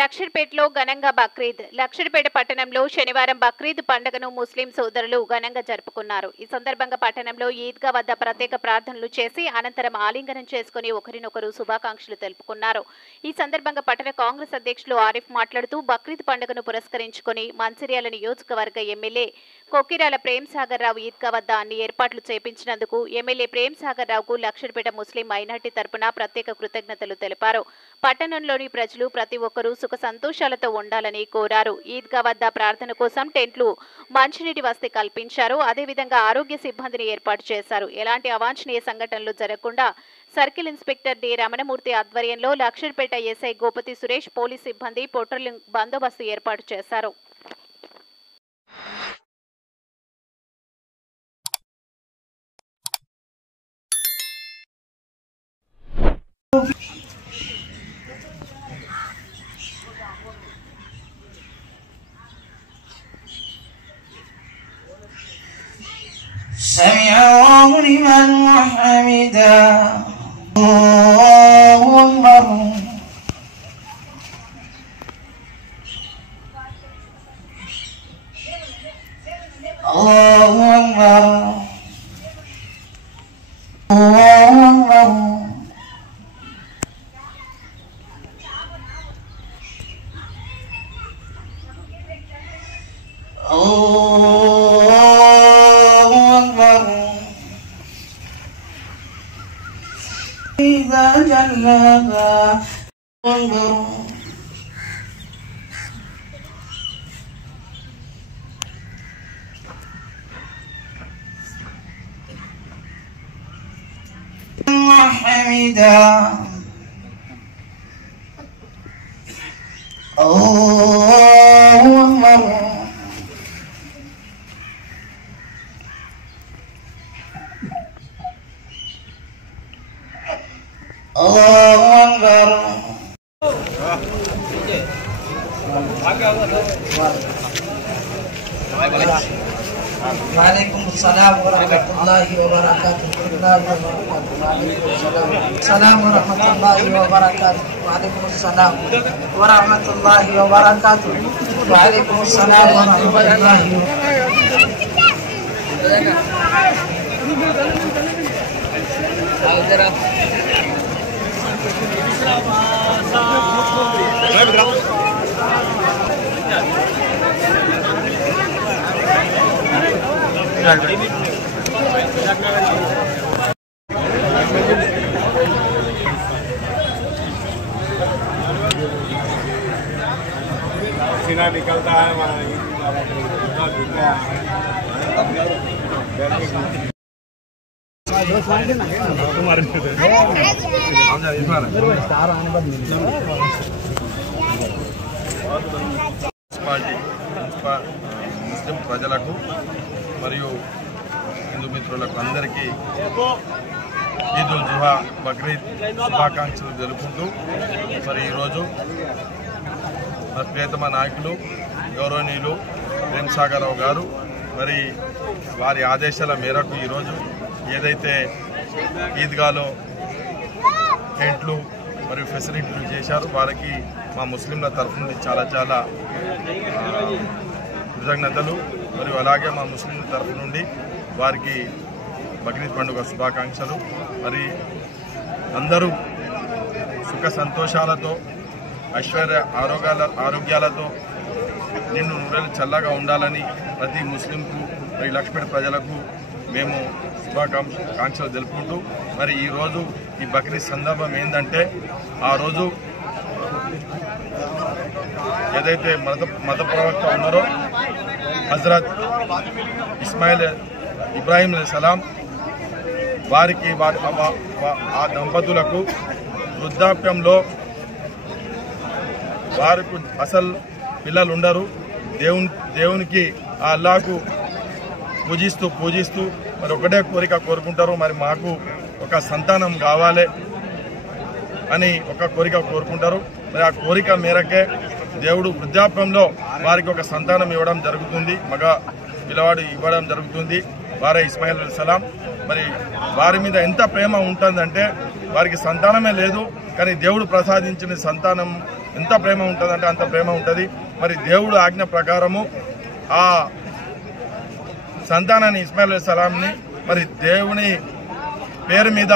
లక్షర్పేటలో ఘనంగా బక్రీద్. లక్షర్పేట పట్టణంలో శనివారం బక్రీద్ పండుగను ముస్లిం సోదరులు ఘనంగా జరుపుకున్నారు. ఈ సందర్భంగా పట్టణంలో ఈద్గా వద్ద ప్రత్యేక ప్రార్థనలు చేసి అనంతరం ఆలింగనం చేసుకుని ఒకరినొకరు శుభాకాంక్షలు తెలుపుకున్నారు. ఈ సందర్భంగా పట్టణ కాంగ్రెస్ అధ్యక్షులు ఆరిఫ్ మాట్లాడుతూ బక్రీద్ పండుగను పురస్కరించుకుని మంచిర్యాల నియోజకవర్గ ఎమ్మెల్యే కొక్కిరాల ప్రేమ్ సాగర్ రావు ఈద్గా వద్ద అన్ని ఏర్పాట్లు చేపించినందుకు ఎమ్మెల్యే ప్రేమ్ సాగర్ రావుకు లక్షర్పేట ముస్లిం మైనార్టీ తరపున ప్రత్యేక కృతజ్ఞతలు తెలిపారు. పట్టణంలోని ప్రజలు ప్రతి ఒక్కరూ సుఖ సంతోషాలతో ఉండాలని కోరారు. ఈద్గా వద్ద ప్రార్థన కోసం టెంట్లు, మంచినీటి వసతి కల్పించారు. అదేవిధంగా ఆరోగ్య సిబ్బందిని ఏర్పాటు చేశారు. ఎలాంటి అవాంఛనీయ సంఘటనలు జరగకుండా సర్కిల్ ఇన్స్పెక్టర్ డి రమణమూర్తి ఆధ్వర్యంలో లక్షర్పేట ఎస్ఐ గోపతి సురేష్ పోలీస్ సిబ్బంది పెట్రోలింగ్ బందోబస్తు ఏర్పాటు చేశారు. سمع الله لمن حمده الله أكبر الله أكبر الله أكبر إذا جلها انظر حمدا الله أكبر الله أكبر وعليكم السلام ورحمة الله وبركاته. السلام ورحمة الله وبركاته. وعليكم السلام ورحمة الله وبركاته. وعليكم السلام ورحمة الله सीना निकलता है ముస్లిం ప్రజలకు మరియు హిందూ మిత్రులకు అందరికీ ఈద్ ఉల్ జుహా బక్రీద్ శుభాకాంక్షలు తెలుపుకుంటూ మరి ఈరోజు మన ప్రియతమ నాయకులు గౌరవనీయులు ప్రేమ్ సాగర్ రావు గారు మరి వారి ఆదేశాల మేరకు ఈరోజు ఏదైతే ఈద్గాలో టెంట్లు మరియు ఫెసిలిటీలు చేశారు వారికి మా ముస్లింల తరఫు నుండి చాలా చాలా కృతజ్ఞతలు మరియు అలాగే మా ముస్లింల తరఫు నుండి వారికి బక్రీద్ పండుగ శుభాకాంక్షలు. మరి అందరూ సుఖ సంతోషాలతో ఐశ్వర్య ఆరోగ్యాలతో నిన్ను నూరేళ్ళు చల్లగా ఉండాలని ప్రతి ముస్లింకు మరి లక్షపేట ప్రజలకు మేము శుభాకాంక్షలు తెలుపుకుంటూ మరి ఈరోజు ఈ బక్రీద్ సందర్భం ఏంటంటే ఆ రోజు ఏదైతే మత ప్రవక్త ఉన్నారో హజరత్ ఇబ్రాహీం అలైహిస్సలాం వారికి ఆ దంపతులకు వృద్ధాప్యంలో వారికి అసలు పిల్లలు ఉండరు. దేవునికి ఆ అల్లాహకు పూజిస్తూ మరి ఒకటే కోరిక కోరుకుంటారు. మరి మాకు ఒక సంతానం కావాలి అని ఒక కోరిక కోరుకుంటారు. మరి ఆ కోరిక మేరకే దేవుడు వృద్ధాప్యంలో వారికి ఒక సంతానం ఇవ్వడం జరుగుతుంది, మగ పిల్లవాడు ఇవ్వడం జరుగుతుంది. వారే ఇస్మాయిల్ అలైహిస్సలాం. మరి వారి మీద ఎంత ప్రేమ ఉంటుందంటే వారికి సంతానమే లేదు, కానీ దేవుడు ప్రసాదించిన సంతానం ఎంత ప్రేమ ఉంటుందంటే అంత ప్రేమ ఉంటుంది. మరి దేవుడు ఆజ్ఞ ప్రకారము ఆ సంతానాన్ని ఇస్మాయిల్ అలైహిస్సలాంని మరి దేవుని పేరు మీద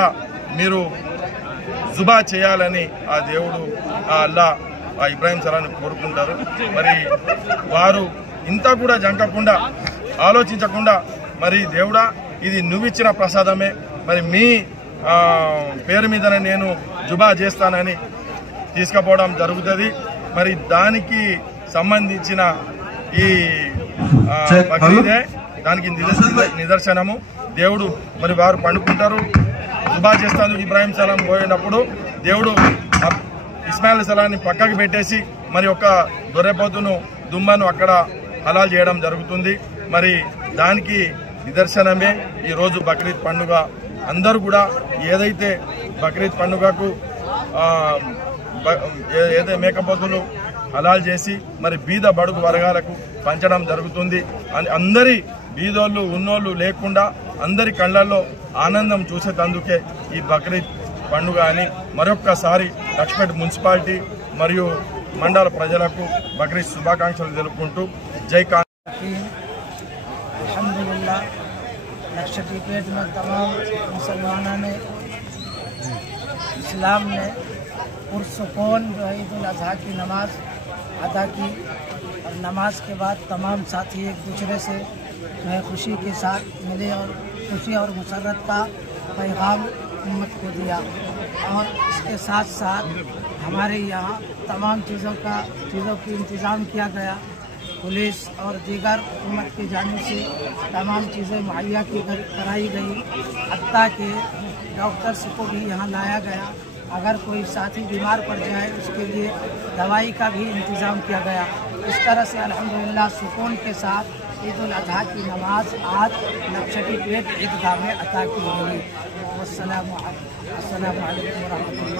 మీరు జుబా చేయాలని ఆ దేవుడు ఆ అల్లా ఆ ఇబ్రాహీం సలాంని కోరుకుంటారు. మరి వారు ఇంత కూడా జంకకుండా ఆలోచించకుండా మరి దేవుడా ఇది నువ్విచ్చిన ప్రసాదమే, మరి మీ పేరు మీదనే నేను జుబా చేస్తానని తీసుకుపోవడం జరుగుతుంది. మరి దానికి సంబంధించిన ఈ బక్రీదే దానికి నిదర్శనము. దేవుడు మరి వారు పండుకుంటారు, జుబా చేస్తాను. ఇబ్రాహీం సలాం పోయినప్పుడు దేవుడు ఇస్మాయిల్ సలాంని పక్కకి పెట్టేసి మరి ఒక గొర్రెపోతును దుమ్మను అక్కడ హలాల్ చేయడం జరుగుతుంది. మరి దానికి నిదర్శనమే ఈరోజు బక్రీద్ పండుగ. అందరూ కూడా ఏదైతే బక్రీద్ పండుగకు ఏదైతే మేకపోతులు హలాల్ చేసి మరి బీద బడుగు వర్గాలకు పంచడం జరుగుతుంది. అందరి బీదోళ్ళు ఉన్నోళ్ళు లేకుండా అందరి కళ్ళల్లో ఆనందం చూసేటందుకే ఈ బక్రీద్ పండుగ అని మరొక్కసారి లక్ష్మేపేట మున్సిపాలిటీ మరియు మండల ప్రజలకు బక్రీద్ శుభాకాంక్షలు తెలుపుకుంటూ జై अल्हम्दुलिल्लाह लक्षद्वीप में तमाम मुसलमानों ने इस्लाम ने पुरसुकून जो है ईद उल अज़हा की नमाज अदा की और नमाज के बाद तमाम साथी एक दूसरे से जो है खुशी के साथ मिले और खुशी और मुसर्रत का पैगाम उम्मत को दिया। और इसके साथ साथ हमारे यहाँ तमाम चीज़ों की इंतज़ाम किया गया। पुलिस और दीगर हुकूमत की जानिब से तमाम चीज़ें मुहैया कराई गई। हत्ता के डॉक्टर्स को भी यहाँ लाया गया। अगर कोई साथी बीमार पड़ जाए उसके लिए दवाई का भी इंतज़ाम किया गया। इस तरह से अल्हम्दुलिल्लाह सुकून के साथ ईद उल अज़हा की नमाज आज लक्षद्वीप ईदगाह में अता की गई। अस्सलामु अलैकुम व रहमतुल्लाह।